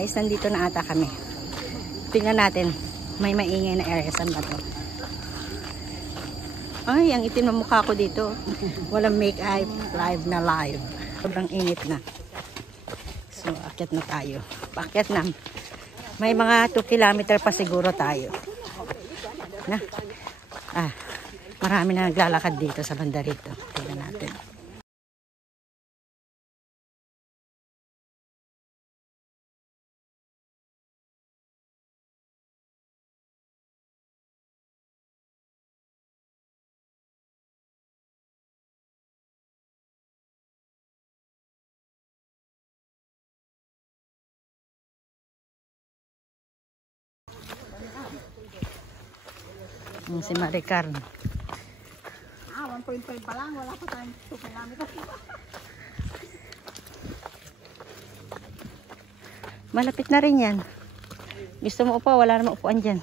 guys, nandito na ata kami. Tingnan natin. May maingay na area. Saan ba to? Ay, ang itim na mukha ko dito. Walang make-up. Live na live. Sobrang init na. So, akyat na tayo. Paakyat na. May mga 2 kilometer pa siguro tayo. Na? Marami na naglalakad dito sa banda rito. Tingnan natin. Si Maricar. 1.5 pa lang, wala pa tayong 2 kilometer. Malapit na rin yan. Gusto mo upo? Wala namang upuan dyan.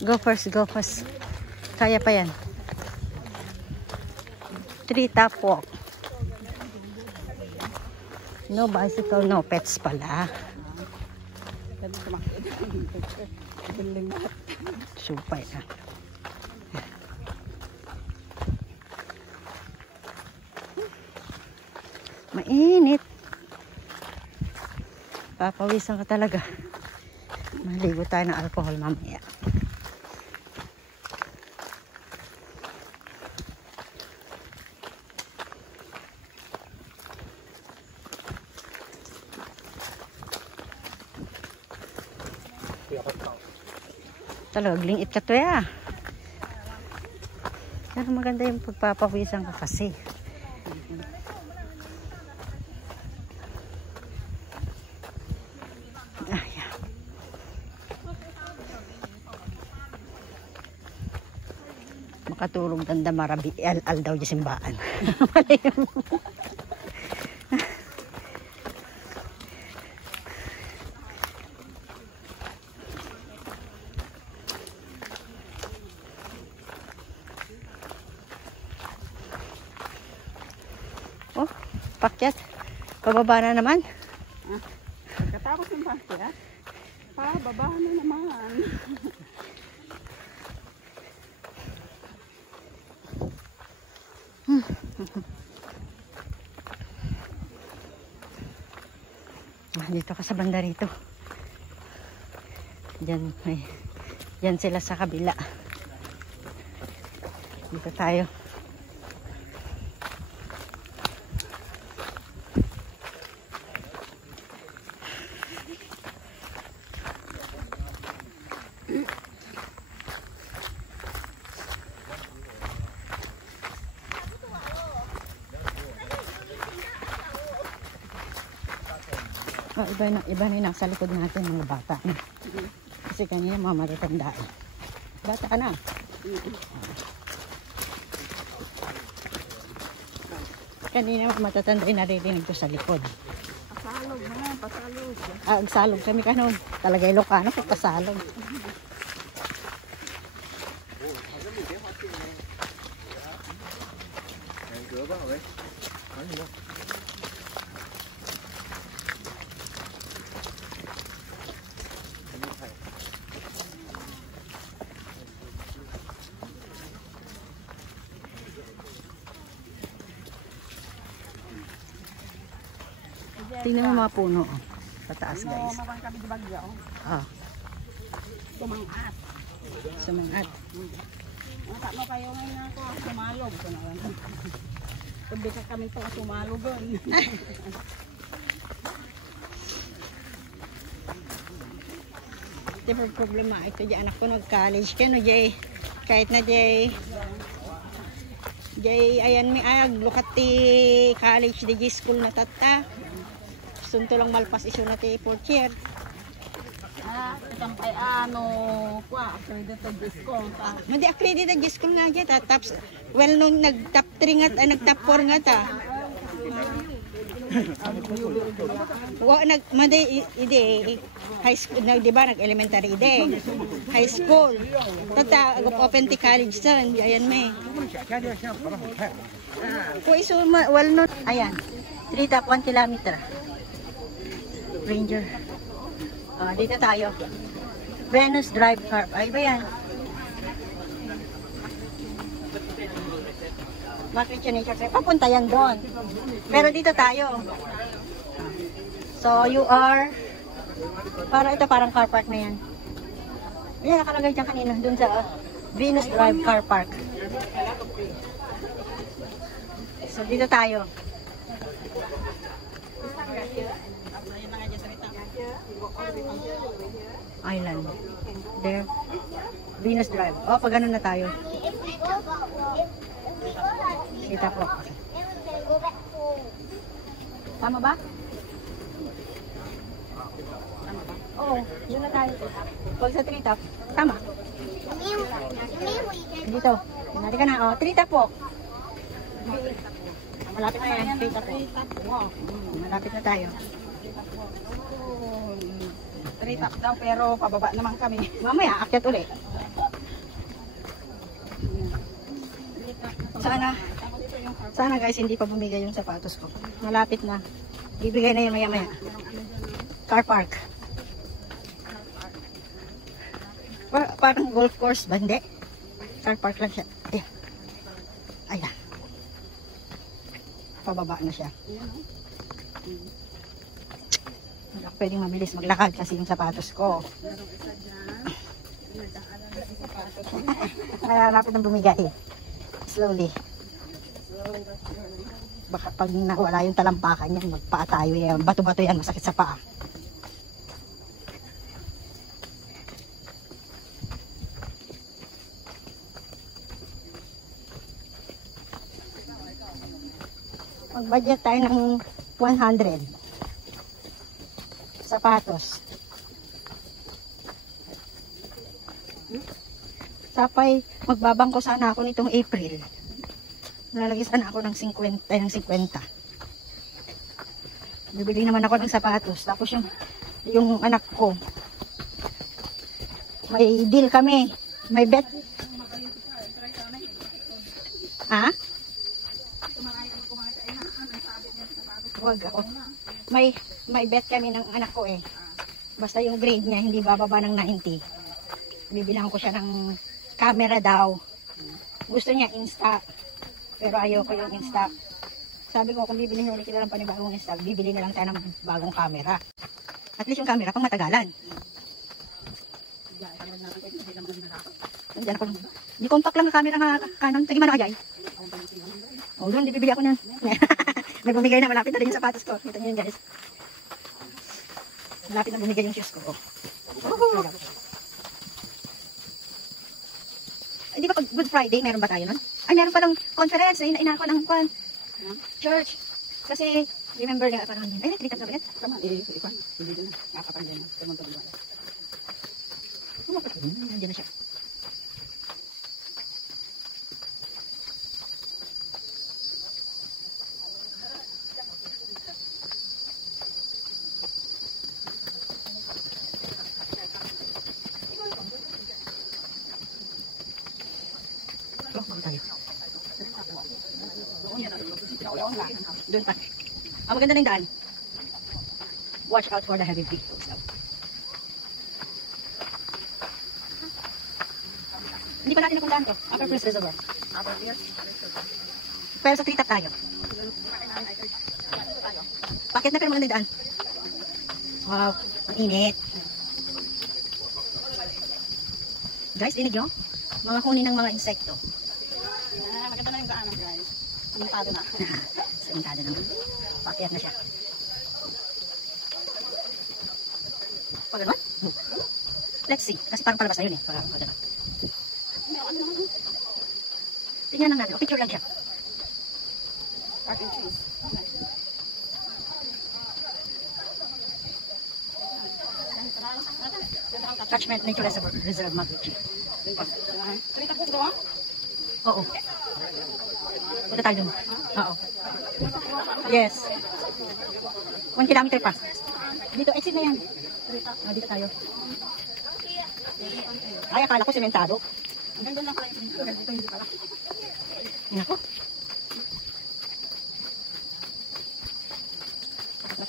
Go first, go first. Kaya pa yan. 3 top walk. No bicycle, no pets pala. Supay na. Mainit. Papawisan ka talaga. Maligo tayo ng alcohol mamaya. Talagang lingit ka to ya. Pero maganda yung pagpapawisan ka kasi. Ayan. Makatulong ganda marabi. Al daw yung simbaan. Oh, pakyat. Pababa na naman. Pagkatapos ng pakyat, pababa na naman. Dito ka sa banda rito. Diyan sila sa kabila. Dito tayo. Oh, iba na yung nasa likod natin, mga bata. Kasi kanina mga matatanda. Bata ka na. Kanina mga matatanda yung naririnig ko sa likod. Pasalog na, pasalog. Agsalog kami kanon. Talaga Ilocano, pasalog. Tingnan mo mga puno. Pataas guys. Kami di bagyo. Sumangat. Sumangat. Mata mo kayo ngayon ako, sumalog. Hindi ka kami ito sumalog doon. Ito problema. Ito di anak ko nag-college ka no Jay. Kahit na Jay. Jay ayan mi ag lukat ti college di school na tata. Sunto lang malpas iso na ti 4th year. Sampay accredited discount. Hindi accredited school nga dyan. Tapos, well, nung nag-top 3 nga, nag-top 4 nga ta. High school, di ba, nag-elementary ide. High school. Tata, open ti college son. Ayan may. Kung iso, well, no, ayan. 3 top 1 kilometer. Ranger. Dito tayo. Venus Drive Car. Ay ba yan? Macritchie Nature Trail. Papunta yan doon. Pero dito tayo. So, you are... ito parang car park na yan. Yan, nakalagay dyan kanina. Doon sa Venus Drive Car Park. So, dito tayo. Island. There. Venus Drive. Pag ganun na tayo. Kita po. Tama ba? Oo, yun na tayo. Pag sa tree top, tama. Dito. Nari ka na. Tree top po. Malapit na yan. Tree top po. Malapit na tayo. Tree top daw, pero pababa naman kami. Mamaya, akyat ulit. Sana guys, hindi pa bumigay yung sapatos ko. Malapit na. Bibigay na yun maya-maya. Car park. Parang golf course ba? Hindi. Car park lang siya. Ayan. Pababa na siya. Hindi ako pwedeng mabilis maglakad kasi yung sapatos ko. Malapit ng bumigay. Slowly. Baka pag nawala yung talampakan yan, magpaa tayo yan. Bato-bato yan, masakit sa paa. Mag-budget tayo ng 100. Sapatos. Sapay, magbabangko sana ako nitong April. Lalagay sana ako ng 50. Bibili naman ako ng sapatos. Tapos yung anak ko, may deal kami. May bet. Ha? Huwag ako. May bet kami ng anak ko eh. Basta yung grade niya hindi bababa ng 90. Bibilang ko siya ng camera daw. Gusto niya Insta. Pero ayoko yung Insta. Sabi ko, kung bibili ulit kita ng panibagong Insta, bibili na lang tayo ng bagong camera. At least yung camera pang matagalan. Nandiyan ako. Di compact lang na camera nga kanan. Tagi man na kajay. Doon, di bibili ako nun. May bumigay na, malapit na rin yung sapatos ko. Kita nyo yun guys. Malapit na bumigay yung shoes ko. Hindi ba pag Good Friday, meron ba tayo nun? Ay, meron pa ng conference na inaako ng church. Kasi, remember na parang yun. Ay, nag-treat up na ba yan? Tama, hindi din. Nakapagyan na. Tumunta ba? Kumapat yun. Nandiyan na siya. Doon pa. Maganda na yung daan. Watch out for the heavy vehicles. Hindi pa natin napuntahan to. Upper Pierce Reservoir. Pero sa treetop tayo. Bakit na pero maganda yung daan? Wow, ang init. Guys, dinig nyo? Mga kunin ng mga insekto. Maganda na yung daanan guys. Sumintado na. Sumintado naman. Pakyat na siya. Pag ano? Let's see. Kasi parang palabas na yun eh. Pag ano. Tingnan lang natin. O, picture lang siya. Park and trees. Attachment Nature Reserve Macritchie. Trita po doon? Oo. Punta tayo dun. Oo. Yes. 1 kilometer pa. Dito, exit na yan. Dito tayo. Ay, akala ko sementado. Hanggang doon lang pala yung hanggang dito hindi pala. Yan ako.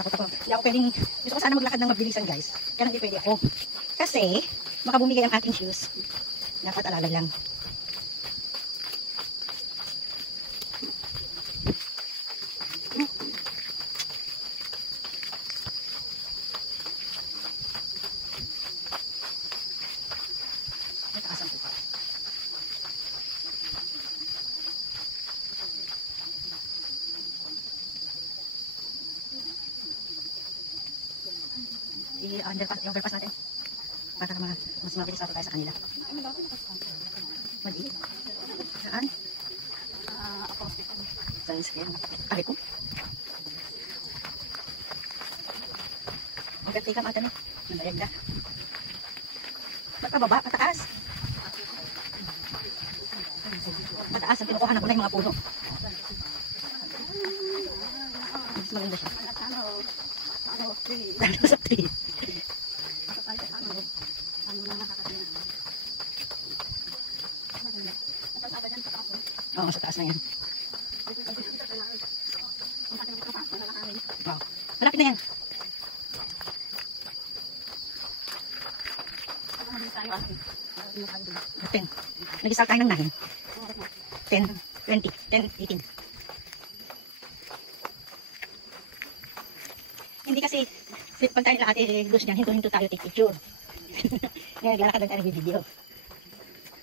takot ako. Hindi ako pwedeng, gusto ko sana maglakad ng mabilisan guys. Kaya hindi pwede ako. Kasi, baka bumigay ang aking shoes. Dapat alalay lang. Mataas ang pupa. I-overpass natin. Para mas mabilis ako tayo sa kanila. Maliit. Saan? Sunscreen. Pare ko. Magkati ka mata na. Nabayag na. Ba't pababa? Pataas? Pataas. Ang pinukuhanan ko na yung mga puno. Mas maganda siya. Dalo sa tree. Oo, sa taas na yan. Wow. Malapit na yan. Ten. Nag-start tayo ng 9. 10, 20, 10, 18. Hindi kasi, pag tayo lahat gusto niyan, hinto tayo take picture. Ngayon, naglalakad lang tayo ng video.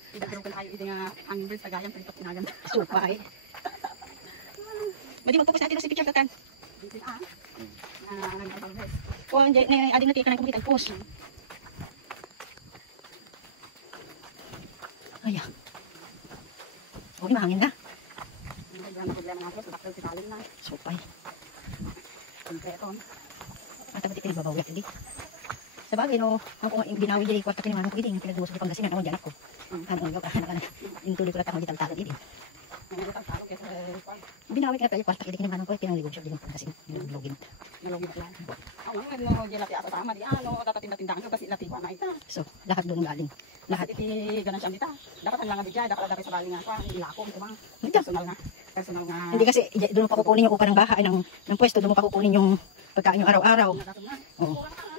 Idagdaw ko na kayo, nga ang Ingles sa gayang pinito pinaganda. Supay. Pwede mag-focus natin sa picture, Tatan. O, hindi, ading natin ka na kumita post. Ay, okay, mahangin na. Supay. At ang titin babawi at hindi. Sa bagay, no, kung binawi dyan, kwarta kinimanong ko din, pinag-uusap ko Pangasinan, ako dyan ako. Yung tuloy ko lang ako ditang talo din. Binawi ka na tayo, kwarta kinimanong ko, pinang-ligog siya din yung Pangasinan, nilog-login. So, lahat doon galing. Lahat. Hindi kasi, doon mo pa kukunin yung upa ng bahay, ng pwesto, doon mo pa kukunin yung pagkain yung araw-araw.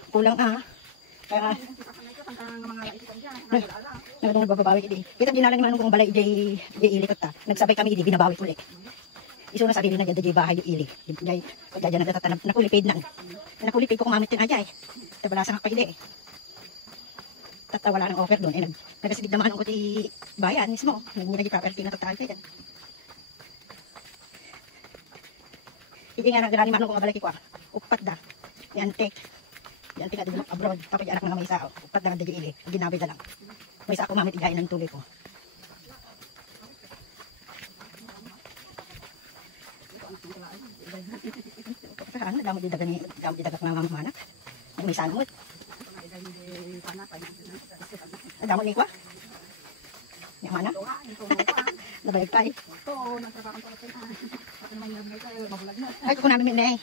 Kulang kaya nagdong bababawi idi. Kita dinalang man kung balay ijay ilikot ta. Nagsabay kami idi binabawi uli. Iso na sarili na jay bahay ili. Jay pagja na tatanap na kulipid na. Nakulipid ko kumamit tin ajay. Tabalasan pa idi. Tatawala ng offer doon nagasigid naman ko ti bayan mismo. Hindi na property na total kay. Idi nga nagrani man ko balay ko. Upat da. Yan tek. Yan tingnan din abroad tapos anak mga may isa upat na digi ili ginabi na lang may isa ako mamit igayin ng tuloy ko saan damo di dagat mga mamana may sanmot damo ni kwa yung mana nabayag tayo ay ko namin minay